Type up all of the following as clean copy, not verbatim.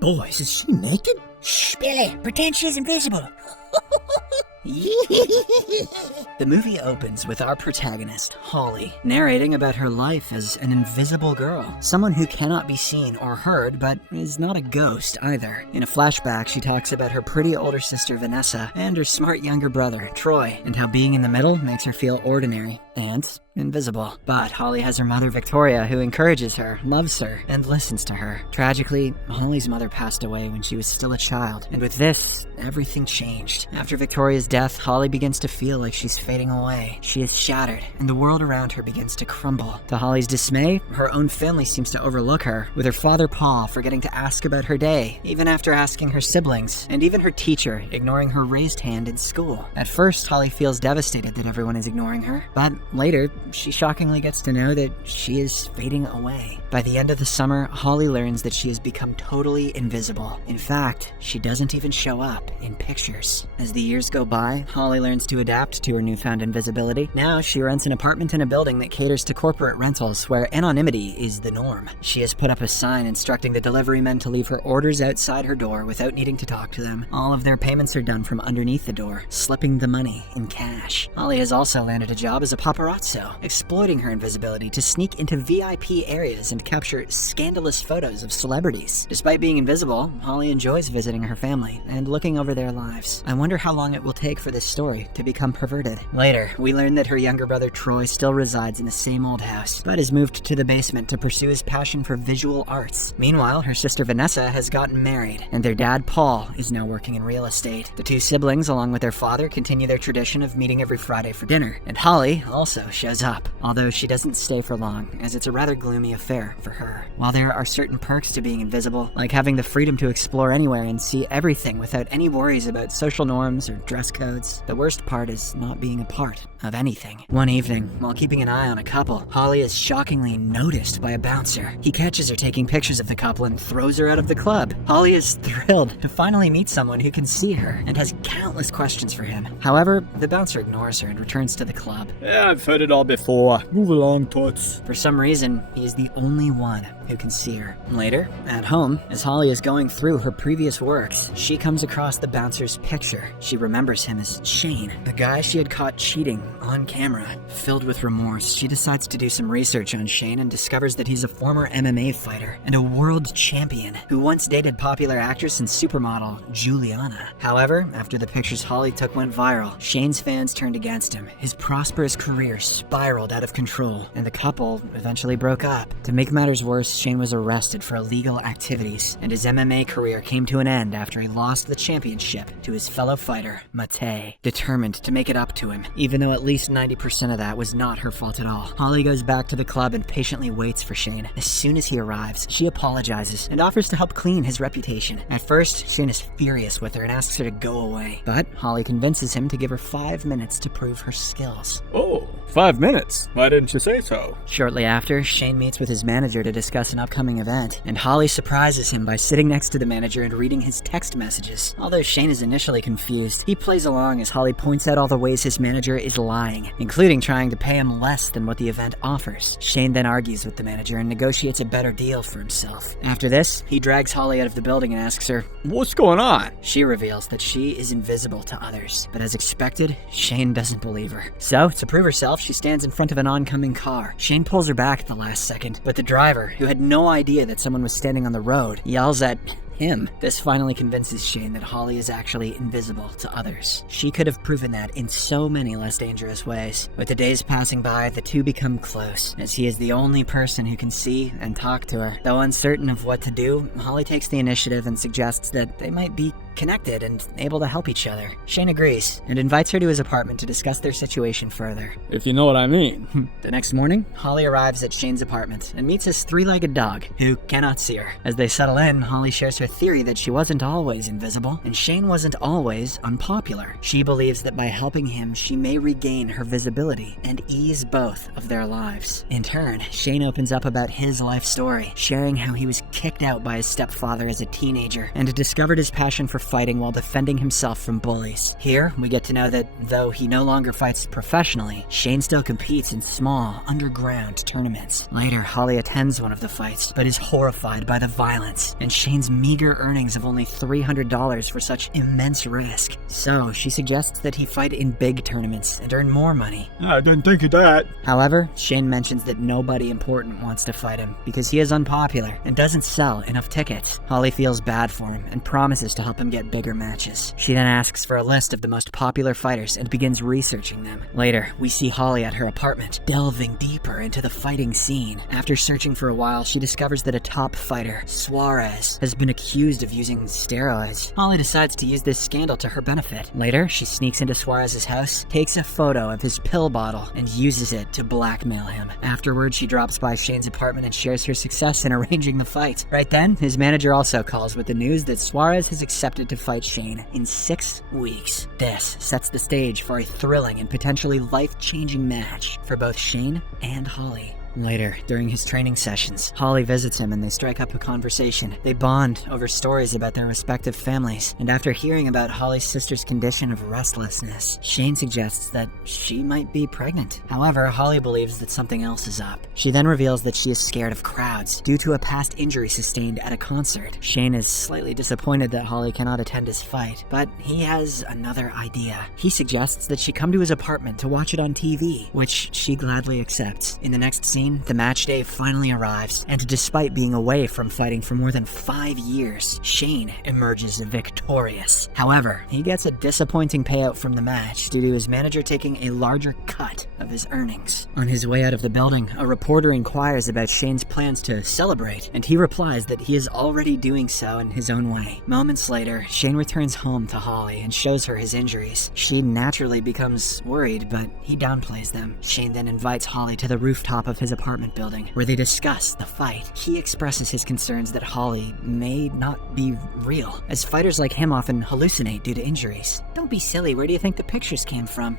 Boys, is she naked? Shh, Billy, pretend she's invisible. The movie opens with our protagonist, Holly, narrating about her life as an invisible girl, someone who cannot be seen or heard, but is not a ghost either. In a flashback, she talks about her pretty older sister, Vanessa, and her smart younger brother, Troy, and how being in the middle makes her feel ordinary and invisible. But Holly has her mother, Victoria, who encourages her, loves her, and listens to her. Tragically, Holly's mother passed away when she was still a child, and with this, everything changed. After Victoria's death, Holly begins to feel like she's fading away. She is shattered, and the world around her begins to crumble. To Holly's dismay, her own family seems to overlook her, with her father, Paul, forgetting to ask about her day, even after asking her siblings, and even her teacher, ignoring her raised hand in school. At first, Holly feels devastated that everyone is ignoring her, but later, she shockingly gets to know that she is fading away. By the end of the summer, Holly learns that she has become totally invisible. In fact, she doesn't even show up in pictures. As the years go by, Holly learns to adapt to her newfound invisibility. Now, she rents an apartment in a building that caters to corporate rentals where anonymity is the norm. She has put up a sign instructing the delivery men to leave her orders outside her door without needing to talk to them. All of their payments are done from underneath the door, slipping the money in cash. Holly has also landed a job as a paparazzo, exploiting her invisibility to sneak into VIP areas and capture scandalous photos of celebrities. Despite being invisible, Holly enjoys visiting her family and looking over their lives. I wonder how long it will take for this story to become perverted. Later, we learn that her younger brother Troy still resides in the same old house, but has moved to the basement to pursue his passion for visual arts. Meanwhile, her sister Vanessa has gotten married, and their dad Paul is now working in real estate. The two siblings, along with their father, continue their tradition of meeting every Friday for dinner, and Holly also shows up, although she doesn't stay for long, as it's a rather gloomy affair for her. While there are certain perks to being invisible, like having the freedom to explore anywhere and see everything without any worries about social norms or dress codes, the worst part is not being a part of anything. One evening, while keeping an eye on a couple, Holly is shockingly noticed by a bouncer. He catches her taking pictures of the couple and throws her out of the club. Holly is thrilled to finally meet someone who can see her and has countless questions for him. However, the bouncer ignores her and returns to the club. Yeah, I've heard it all before. Move along, toots. For some reason, he is the only one who can see her. Later, at home, as Holly is going through her previous works, she comes across the bouncer's picture. She remembers him as Shane, the guy she had caught cheating on camera. Filled with remorse, she decides to do some research on Shane and discovers that he's a former MMA fighter and a world champion who once dated popular actress and supermodel Juliana. However, after the pictures Holly took went viral, Shane's fans turned against him. His prosperous career spiraled out of control, and the couple eventually broke up. To make matters worse, Shane was arrested for illegal activities, and his MMA career came to an end after he lost the championship to his fellow fighter, Mate. Determined to make it up to him, even though at least 90% of that was not her fault at all. Holly goes back to the club and patiently waits for Shane. As soon as he arrives, she apologizes and offers to help clean his reputation. At first, Shane is furious with her and asks her to go away, but Holly convinces him to give her 5 minutes to prove her skills. Oh, 5 minutes? Why didn't you say so? Shortly after, Shane meets with his manager to discuss an upcoming event, and Holly surprises him by sitting next to the manager and reading his text messages. Although Shane is initially confused, he plays along as Holly points out all the ways his manager is lying, including trying to pay him less than what the event offers. Shane then argues with the manager and negotiates a better deal for himself. After this, he drags Holly out of the building and asks her, What's going on? She reveals that she is invisible to others, but as expected, Shane doesn't believe her. So, to prove herself, she stands in front of an oncoming car. Shane pulls her back at the last second, but the driver, who had no idea that someone was standing on the road, yells at him. This finally convinces Shane that Holly is actually invisible to others. She could have proven that in so many less dangerous ways. With the days passing by, the two become close, as he is the only person who can see and talk to her. Though uncertain of what to do, Holly takes the initiative and suggests that they might be connected and able to help each other. Shane agrees and invites her to his apartment to discuss their situation further. If you know what I mean. The next morning, Holly arrives at Shane's apartment and meets his 3-legged dog, who cannot see her. As they settle in, Holly shares her theory that she wasn't always invisible, and Shane wasn't always unpopular. She believes that by helping him, she may regain her visibility and ease both of their lives. In turn, Shane opens up about his life story, sharing how he was kicked out by his stepfather as a teenager and discovered his passion for fighting while defending himself from bullies. Here, we get to know that though he no longer fights professionally, Shane still competes in small, underground tournaments. Later, Holly attends one of the fights, but is horrified by the violence and Shane's meager earnings of only $300 for such immense risk. So, she suggests that he fight in big tournaments and earn more money. I didn't think of that. However, Shane mentions that nobody important wants to fight him because he is unpopular and doesn't sell enough tickets. Holly feels bad for him and promises to help him get bigger matches. She then asks for a list of the most popular fighters and begins researching them. Later, we see Holly at her apartment, delving deeper into the fighting scene. After searching for a while, she discovers that a top fighter, Suarez, has been accused of using steroids. Holly decides to use this scandal to her benefit. Later, she sneaks into Suarez's house, takes a photo of his pill bottle, and uses it to blackmail him. Afterward, she drops by Shane's apartment and shares her success in arranging the fight. Right then, his manager also calls with the news that Suarez has accepted to fight Shane in 6 weeks. This sets the stage for a thrilling and potentially life-changing match for both Shane and Holly. Later, during his training sessions, Holly visits him and they strike up a conversation. They bond over stories about their respective families, and after hearing about Holly's sister's condition of restlessness, Shane suggests that she might be pregnant. However, Holly believes that something else is up. She then reveals that she is scared of crowds due to a past injury sustained at a concert. Shane is slightly disappointed that Holly cannot attend his fight, but he has another idea. He suggests that she come to his apartment to watch it on TV, which she gladly accepts. In the next scene, the match day finally arrives, and despite being away from fighting for more than 5 years, Shane emerges victorious. However, he gets a disappointing payout from the match due to his manager taking a larger cut of his earnings. On his way out of the building, a reporter inquires about Shane's plans to celebrate, and he replies that he is already doing so in his own way. Moments later, Shane returns home to Holly and shows her his injuries. She naturally becomes worried, but he downplays them. Shane then invites Holly to the rooftop of his apartment building, where they discuss the fight. He expresses his concerns that Holly may not be real, as fighters like him often hallucinate due to injuries. Don't be silly, where do you think the pictures came from?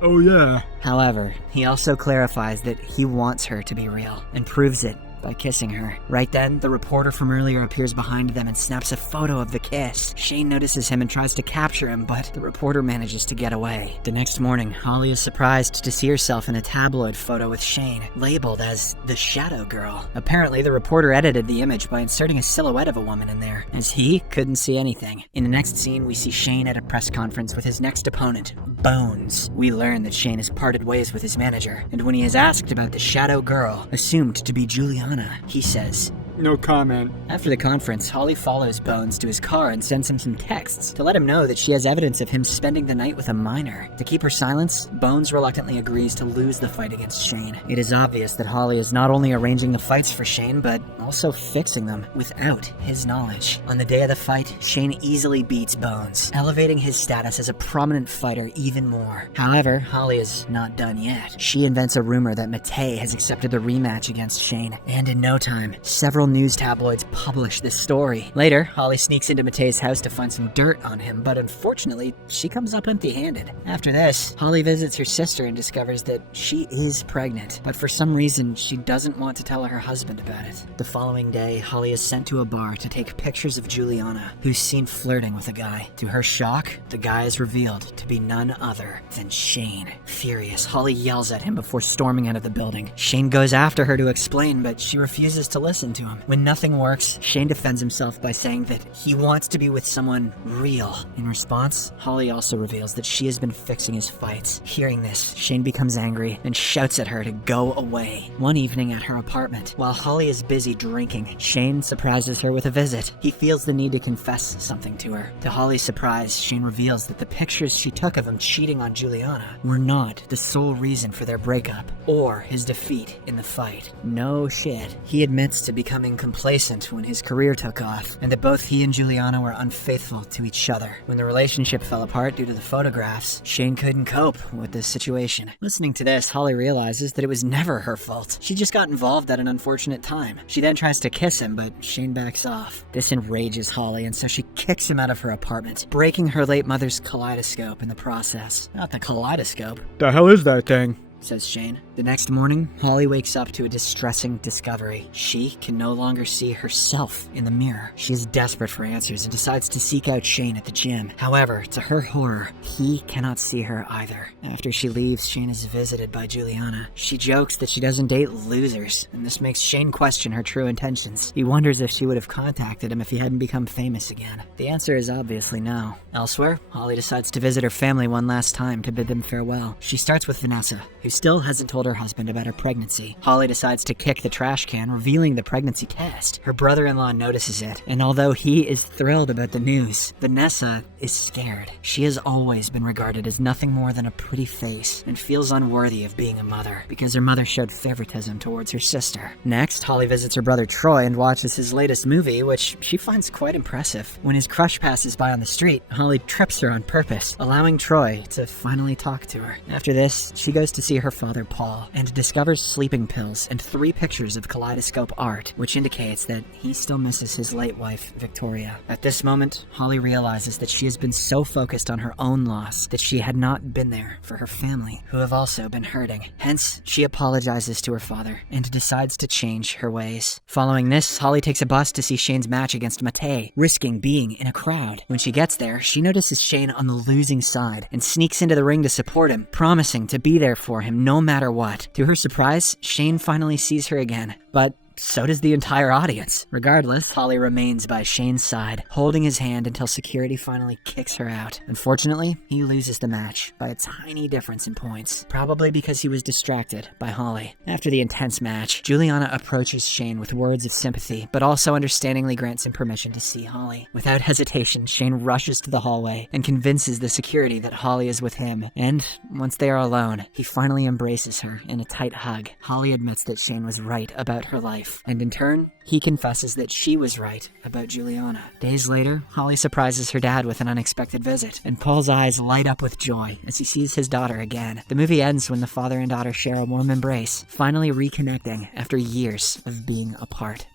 Oh yeah. However, he also clarifies that he wants her to be real, and proves it by kissing her. Right then, the reporter from earlier appears behind them and snaps a photo of the kiss. Shane notices him and tries to capture him, but the reporter manages to get away. The next morning, Holly is surprised to see herself in a tabloid photo with Shane, labeled as the Shadow Girl. Apparently, the reporter edited the image by inserting a silhouette of a woman in there, as he couldn't see anything. In the next scene, we see Shane at a press conference with his next opponent, Bones. We learn that Shane has parted ways with his manager, and when he is asked about the Shadow Girl, assumed to be Juliana, he says, No comment. After the conference, Holly follows Bones to his car and sends him some texts to let him know that she has evidence of him spending the night with a minor. To keep her silence, Bones reluctantly agrees to lose the fight against Shane. It is obvious that Holly is not only arranging the fights for Shane, but also fixing them without his knowledge. On the day of the fight, Shane easily beats Bones, elevating his status as a prominent fighter even more. However, Holly is not done yet. She invents a rumor that Matei has accepted the rematch against Shane, and in no time, several news tabloids publish this story. Later, Holly sneaks into Matei's house to find some dirt on him, but unfortunately, she comes up empty-handed. After this, Holly visits her sister and discovers that she is pregnant, but for some reason, she doesn't want to tell her husband about it. The following day, Holly is sent to a bar to take pictures of Juliana, who's seen flirting with a guy. To her shock, the guy is revealed to be none other than Shane. Furious, Holly yells at him before storming out of the building. Shane goes after her to explain, but she refuses to listen to him. When nothing works, Shane defends himself by saying that he wants to be with someone real. In response, Holly also reveals that she has been fixing his fights. Hearing this, Shane becomes angry and shouts at her to go away. One evening at her apartment, while Holly is busy drinking, Shane surprises her with a visit. He feels the need to confess something to her. To Holly's surprise, Shane reveals that the pictures she took of him cheating on Juliana were not the sole reason for their breakup or his defeat in the fight. No shit. He admits to becoming complacent when his career took off, and that both he and Juliana were unfaithful to each other. When the relationship fell apart due to the photographs, Shane couldn't cope with this situation. Listening to this, Holly realizes that it was never her fault. She just got involved at an unfortunate time. She then tries to kiss him, but Shane backs off. This enrages Holly, and so she kicks him out of her apartment, breaking her late mother's kaleidoscope in the process. Not the kaleidoscope. The hell is that thing? says Shane. The next morning, Holly wakes up to a distressing discovery. She can no longer see herself in the mirror. She is desperate for answers and decides to seek out Shane at the gym. However, to her horror, he cannot see her either. After she leaves, Shane is visited by Juliana. She jokes that she doesn't date losers, and this makes Shane question her true intentions. He wonders if she would have contacted him if he hadn't become famous again. The answer is obviously no. Elsewhere, Holly decides to visit her family one last time to bid them farewell. She starts with Vanessa, who still hasn't told her husband about her pregnancy. Holly decides to kick the trash can, revealing the pregnancy test. Her brother-in-law notices it, and although he is thrilled about the news, Vanessa is scared. She has always been regarded as nothing more than a pretty face and feels unworthy of being a mother because her mother showed favoritism towards her sister. Next, Holly visits her brother Troy and watches his latest movie, which she finds quite impressive. When his crush passes by on the street, Holly trips her on purpose, allowing Troy to finally talk to her. After this, she goes to see her father Paul and discovers sleeping pills and 3 pictures of kaleidoscope art, which indicates that he still misses his late wife, Victoria. At this moment, Holly realizes that she has been so focused on her own loss that she had not been there for her family, who have also been hurting. Hence, she apologizes to her father and decides to change her ways. Following this, Holly takes a bus to see Shane's match against Matei, risking being in a crowd. When she gets there, she notices Shane on the losing side and sneaks into the ring to support him, promising to be there for him no matter what. To her surprise, Shane finally sees her again, but so does the entire audience. Regardless, Holly remains by Shane's side, holding his hand until security finally kicks her out. Unfortunately, he loses the match by a tiny difference in points, probably because he was distracted by Holly. After the intense match, Juliana approaches Shane with words of sympathy, but also understandingly grants him permission to see Holly. Without hesitation, Shane rushes to the hallway and convinces the security that Holly is with him, and once they are alone, he finally embraces her in a tight hug. Holly admits that Shane was right about her life, and in turn, he confesses that she was right about Juliana. Days later, Holly surprises her dad with an unexpected visit, and Paul's eyes light up with joy as he sees his daughter again. The movie ends when the father and daughter share a warm embrace, finally reconnecting after years of being apart.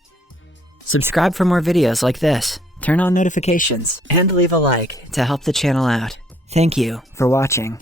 Subscribe for more videos like this, turn on notifications, and leave a like to help the channel out. Thank you for watching.